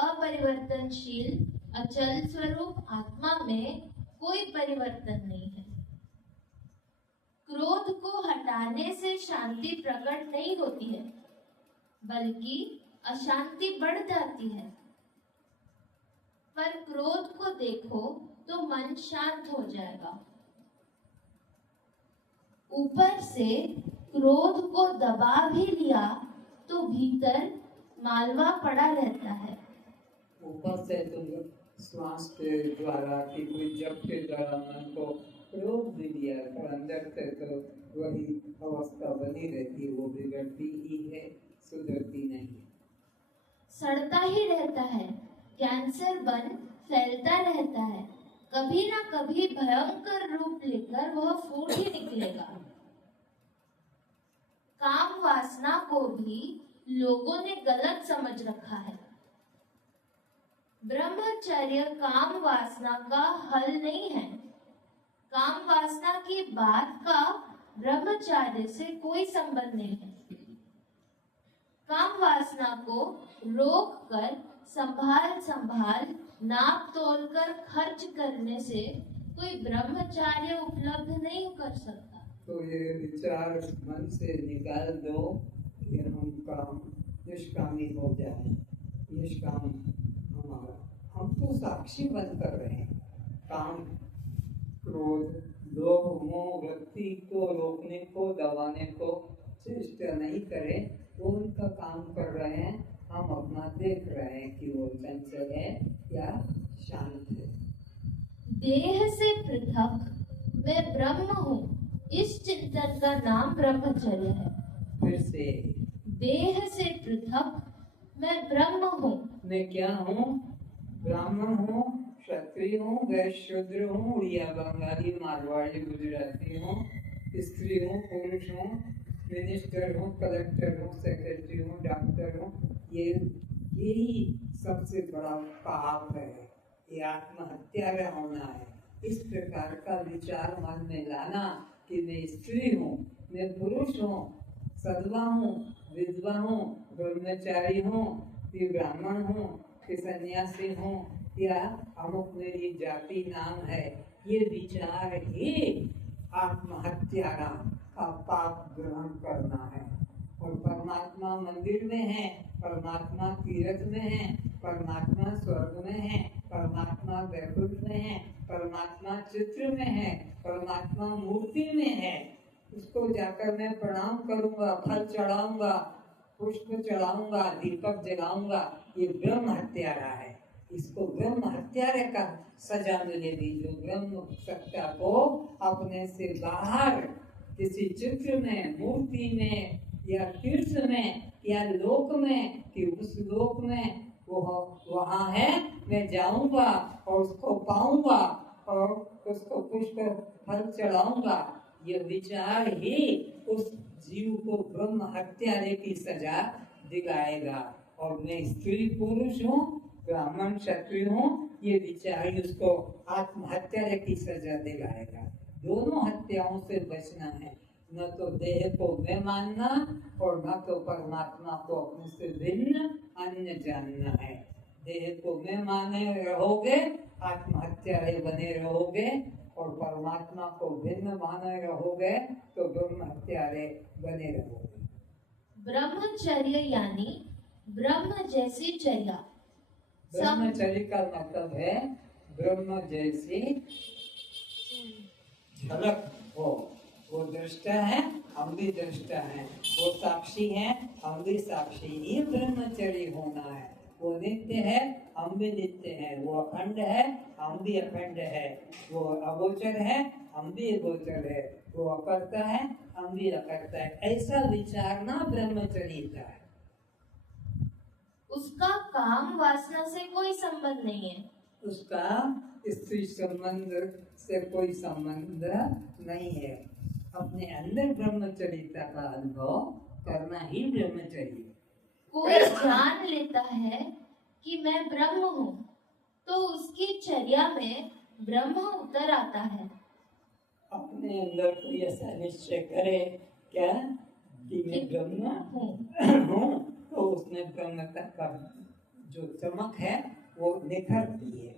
अपरिवर्तनशील अचल स्वरूप आत्मा में कोई परिवर्तन नहीं है। क्रोध को हटाने से शांति प्रकट नहीं होती है, बल्कि अशांति बढ़ जाती है। पर क्रोध को देखो तो मन शांत हो जाएगा। ऊपर से क्रोध को दबा भी लिया तो भीतर मालवा पड़ा रहता है। ऊपर से तुम श्वास के द्वारा कि कोई जप के द्वारा मन को रोक भी दिया, पर अंदर से तो वही अवस्था बनी रहती, वो बिगड़ती ही है, सुधरती नहीं। सड़ता ही रहता है, कैंसर बन फैलता रहता है, कभी ना कभी भयंकर रूप लेकर वह फूट ही निकलेगा। काम वासना को भी लोगों ने गलत समझ रखा है। ब्रह्मचर्य काम वासना का हल नहीं है। काम वासना की बात का ब्रह्मचर्य से कोई संबंध नहीं है। काम वासना को रोक कर संभाल नाप तोल कर खर्च करने से कोई ब्रह्मचर्य उपलब्ध नहीं कर सकता। तो ये विचार मन से निकाल दो कि हम काम निष्कामी हो जाए। निष्काम हमारा, हम तो साक्षी बन कर रहे हैं। काम क्रोध लोभ मोह वृत्ति को रोकने को दबाने को चेष्टा नहीं करें, वो उनका काम कर रहे हैं, हम अपना देख रहे हैं कि वो चंचल है या शांत है। देह से पृथक मैं ब्रह्म हूँ, इस चिंतन का नाम ब्रह्मचर्य है। फिर से देह से पृथक मैं ब्रह्म हूँ। मैं क्या हूँ? ब्राह्मण हूँ, क्षत्रिय हूँ, वैश्य शूद्र हूँ, उड़िया बंगाली मारवाड़ी गुजराती हूँ, स्त्री हूँ, पुरुष हूँ, मिनिस्टर हूँ, कलेक्टर हूँ, सेक्रेटरी हूँ, डॉक्टर हूँ। यही सबसे बड़ा पाप है, ये आत्महत्या का होना है। इस प्रकार का विचार मन में लाना कि मैं स्त्री हूँ, मैं पुरुष हूँ, सधवा हूँ, विधवा हूँ, ब्रह्मचारी हूँ, कि ब्राह्मण हूँ, कि सन्यासी हूँ, या अमुक मेरी जाति नाम है, ये विचार ही आत्महत्यारा का पाप ग्रहण करना है। और परमात्मा मंदिर में है, परमात्मा तीर्थ में है, परमात्मा स्वर्ग में है, परमात्मा वैकुंठ में है, परमात्मा चित्र में है, परमात्मा मूर्ति में है। उसको जाकर मैं प्रणाम करूंगा, फल चढ़ाऊंगा, पुष्प चढ़ाऊंगा, दीपक जलाऊंगा, ये ब्रह्म हत्यारा है। इसको ब्रह्म हत्यारे का सजा मिलेगी जो ब्रह्म सत्ता को अपने से बाहर किसी चित्र में, मूर्ति में या तीर्थ में या लोक में कि उस लोक में वो वहाँ है, मैं जाऊंगा और उसको पाऊंगा और उसको पुष्प फल चढ़ाऊंगा। ये विचार ही उस जीव को ब्रह्म हत्यारे की सजा दिलाएगा। और मैं स्त्री पुरुष हूँ, ब्राह्मण क्षत्रिय हूँ, ये विचार ही उसको आत्महत्यारे की सजा दिलाएगा। दोनों हत्याओं से बचना है, न तो देह को मैं मानना और न तो परमात्मा को अपने से भिन्न अन्य जानना है। देह को मैं माने रहोगे, आत्महत्यारे बने रहोगे, और परमात्मा को भिन्न माने रहोगे तो ब्रह्म हत्यारे बने रहोगे। ब्रह्मचर्य यानी ब्रह्म जैसी चर्या। ब्रह्मचर्य का मतलब है ब्रह्म जैसी झलक हो। वो दृष्टा है, हम भी दृष्टा हैं, वो साक्षी है, हम भी साक्षी। ये ब्रह्मचर्य होना है। वो नित्य है, हम भी नित्य हैं। वो अखंड है, हम भी अखंड है। वो अगोचर है, हम भी अगोचर है। वो अकर्ता है, हम भी अकर्ता है। ऐसा विचारना ब्रह्मचर्य का है। उसका काम वासना से कोई संबंध नहीं है। उसका स्त्री संबंध से कोई संबंध नहीं है। अपने अंदर ब्रह्मचर्यता का अनुभव करना ही ब्रह्मचर्य। कोई जान लेता है कि मैं ब्रह्म हूँ, तो उसकी चर्या में ब्रह्म उतर आता है। अपने अंदर कोई ऐसा निश्चय करे क्या कि मैं ब्रह्म हूँ, तो उसने ब्रह्मता का जो चमक है वो निखरती है।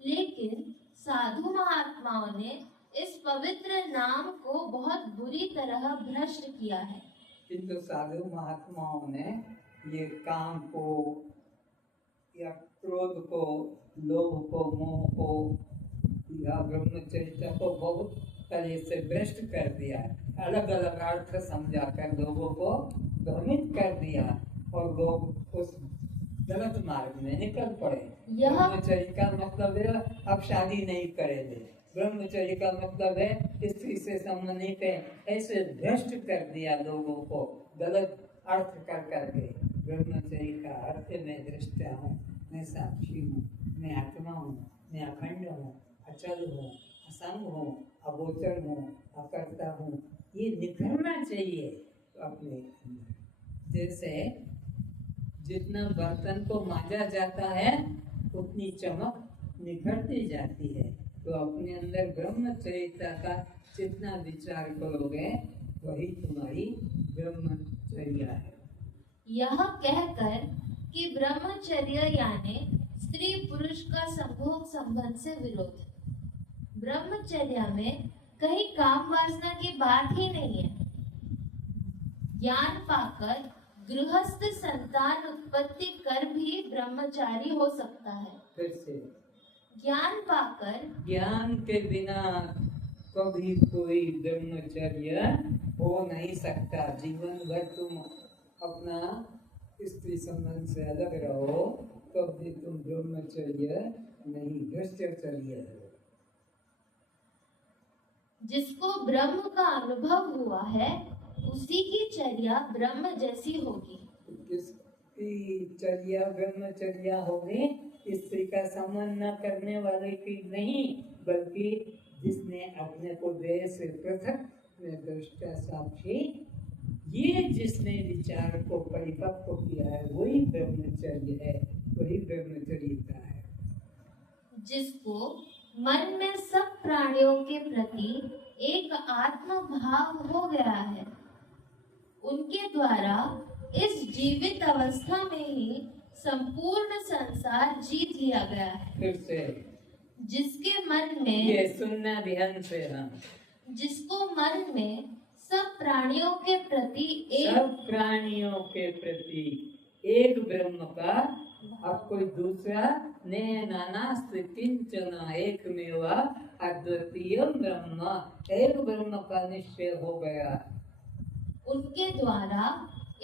लेकिन साधु महात्माओं ने इस पवित्र नाम को बहुत बुरी तरह भ्रष्ट किया है। किंतु साधु महात्माओं ने ये काम को या क्रोध को, लोभ को, मोह को या ब्रह्मचर्य को बहुत तरह से भ्रष्ट कर दिया। अलग अलग अर्थ समझाकर लोगों को भ्रमित कर दिया और लोग उस गलत मार्ग में निकल पड़े। ब्रह्मचर्य का मतलब है अब शादी नहीं करेंगे, ब्रह्मचर्य का मतलब है स्त्री से संबंधित है, ऐसे भ्रष्ट कर दिया लोगों को गलत अर्थ कर करके। ब्रह्मचर्य का अर्थ मैं दृष्टा हूँ, मैं साक्षी हूँ, मैं आत्मा हूँ, मैं अखंड हूँ, अचल हूँ, असंग हूँ, अगोचर हूँ, अकर्ता हूँ। ये निखरना चाहिए अपने अंदर। जैसे जितना बर्तन को मांजा जाता है उतनी चमक निखरती जाती है, तो अपने अंदर ब्रह्मचर्यता का जितना विचार करोगे वही तुम्हारी ब्रह्मचर्य है। यह कहकर कि ब्रह्मचर्य यानी स्त्री पुरुष का संभोग संबंध से विरोध। ब्रह्मचर्या में कहीं काम वासना की बात ही नहीं है। ज्ञान पाकर गृहस्थ संतान उत्पत्ति कर भी ब्रह्मचारी हो सकता है। फिर से ज्ञान पाकर, ज्ञान के बिना कभी कोई ब्रह्मचर्य हो नहीं सकता। जीवन भर तुम अपना स्त्री संबंध से अलग रहो तो भी तुम ब्रह्मचर्य नहीं, भ्रष्टाचार्य हो। जिसको ब्रह्म का अनुभव हुआ है उसी की चर्या ब्रह्म जैसी होगी। किसकी चर्या ब्रह्मचर्या होगी? स्त्री का संबंध न करने वाले की नहीं, बल्कि जिसने अपने को देह से पृथक में दृष्टा साक्षी, ये जिसने विचार को परिपक्व किया है वही ब्रह्मचर्य है, वही ब्रह्मचर्यता है। जिसको मन में सब प्राणियों के प्रति एक आत्म भाव हो गया है, उनके द्वारा इस जीवित अवस्था में ही संपूर्ण संसार जीत लिया गया है। फिर से जिसके मन में ये सुनना ध्यान से। हाँ, जिसको मन में सब प्राणियों के प्रति सब प्राणियों के प्रति एक ब्रह्म का, अब कोई दूसरा ने नानास्ति किंचन एकमेव अद्वितीय ब्रह्म, एक ब्रह्म का निश्चय हो गया। उनके द्वारा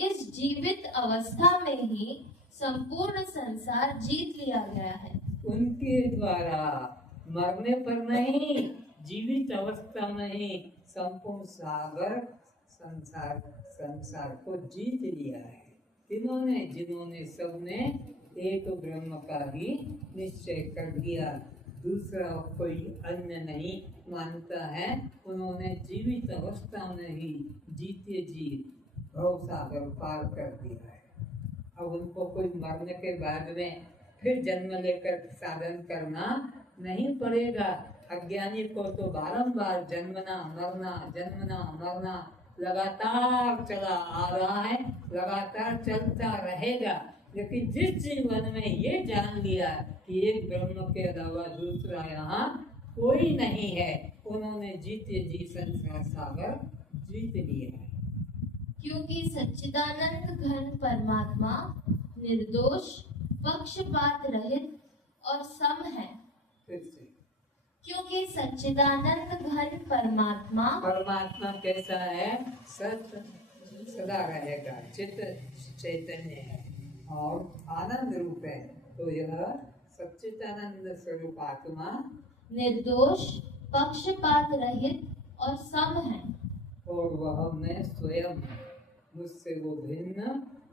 इस जीवित अवस्था में ही संपूर्ण संसार जीत लिया गया है। उनके द्वारा मरने पर नहीं, जीवित अवस्था में ही संपूर्ण सागर संसार को जीत लिया है। किन्होंने? जिन्होंने सबने एक ब्रह्म का ही निश्चय कर दिया, दूसरा कोई अन्य नहीं मानता है, उन्होंने जीवित अवस्था में ही जीते जी भव सागर पार कर दिया है। अब उनको कोई मरने के बाद में फिर जन्म लेकर साधन करना नहीं पड़ेगा। अज्ञानी को तो बारंबार जन्मना मरना लगातार चला आ रहा है, लगातार चलता रहेगा। लेकिन जिस जीवन में ये जान लिया कि एक ब्रह्म के अलावा दूसरा यहाँ कोई नहीं है, उन्होंने जीते जी संसार सागर जीत लिया है। क्योंकि सच्चिदानंद घन परमात्मा निर्दोष, पक्षपात रहित और सम है। फिर से, क्योंकि सच्चिदानंद घन परमात्मा कैसा है? सत सदा रहेगा, चित चैतन्य है और आनंद रूप है। तो यह सच्चिदानंद स्वरूप आत्मा निर्दोष, पक्षपात रहित और सम है। और वह मैं स्वयं, मुझसे वो भिन्न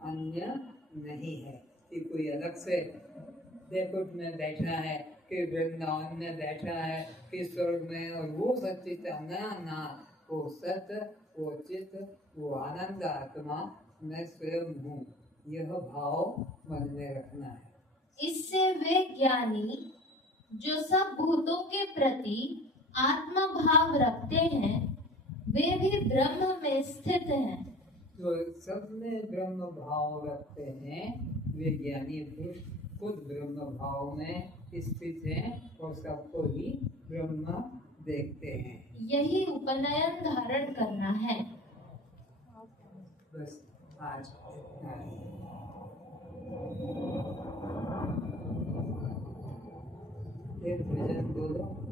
अन्य नहीं है कि कोई अलग से बैकुंठ में बैठा है, कि वृंदावन में बैठा है, कि स्वर्ग में, और वो सच्चिदानंद ना, वो सत्य, वो चित, वो आनंद आत्मा मैं स्वयं हूँ। यह भाव मन में रखना है। इससे वे ज्ञानी जो सब भूतों के प्रति आत्मा भाव रखते हैं, वे भी ब्रह्म में स्थित हैं। तो सब में ब्रह्म भाव रखते हैं, वे ज्ञानी पुरुष खुद ब्रह्म भाव में स्थित हैं और सबको ही ब्रह्म देखते हैं। यही उपनयन धारण करना है। बस आज इतना ही। एक भजन बोलो।